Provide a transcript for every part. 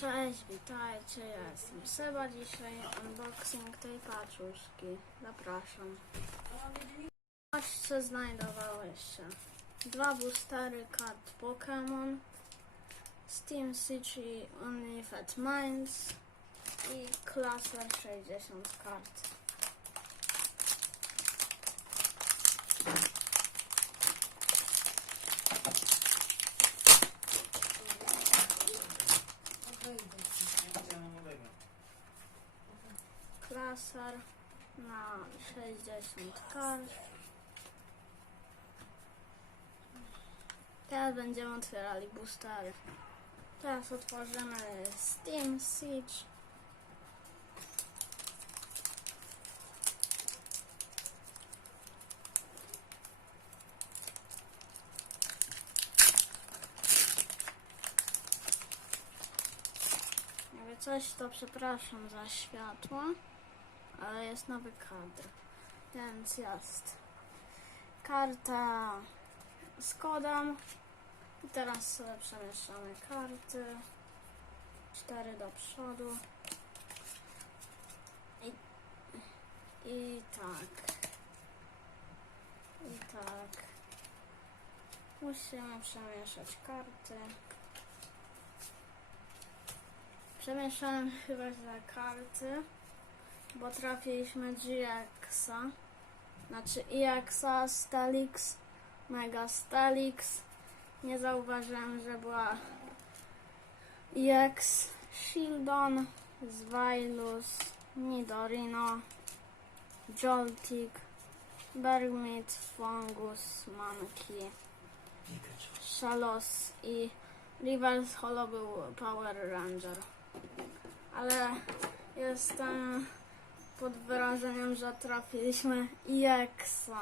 Cześć, witajcie, ja jestem Seba. Dzisiaj unboxing tej paczuszki. Zapraszam. W paczce znajdowały się dwa boostery kart Pokémon, Steam City Unlimited Minds i Cluster 60 kart. Klaser na 60 kart. Teraz będziemy otwierali boostery. Teraz otworzymy Steam Siege. Coś, to przepraszam za światło, ale jest nowy kadr, więc jest karta z kodem. I teraz sobie przemieszczamy karty. Cztery do przodu. I, i tak. I tak. Musimy przemieszać karty. Przemieszałem chyba za karty, bo trafiliśmy GX-a. Znaczy EX-a, Stalix, Mega Stalix. Nie zauważyłem, że była EX, Shieldon, Zwilus, Nidorino, Joltik, Bergmit, Fungus, Monkey, Shalos i Reverse Holo był Power Ranger. Ale jestem pod wrażeniem, że trafiliśmy EX-a.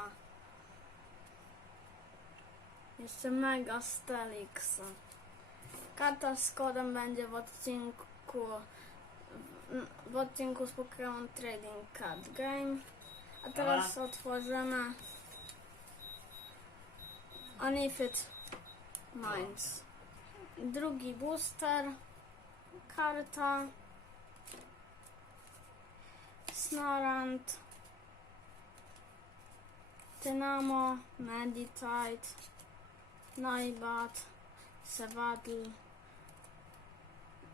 Jeszcze Mega Stelixa. Karta z kodem będzie w odcinku w odcinku z Pokémon Trading Card Game. A teraz otworzymy Unifit Minds. Drugi booster. Karta. Snarant. Dynamo. Meditite. Noibat. Sevadl.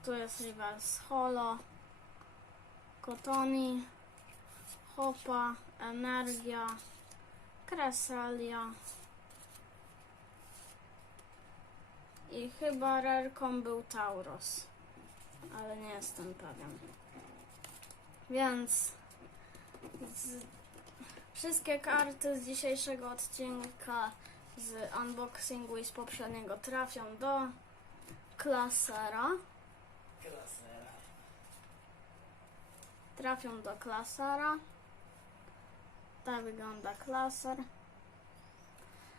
Tu jest reverse holo. Kotoni. Hopa. Energia. Kresalia. I chyba rarką był Tauros. Ale nie jestem pewien. Więc z, wszystkie karty z dzisiejszego odcinka z unboxingu i z poprzedniego trafią do klasera. Klasera. Trafią do klasera. Tak wygląda klaser.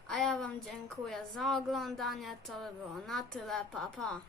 A ja Wam dziękuję za oglądanie. To by było na tyle. Pa, pa.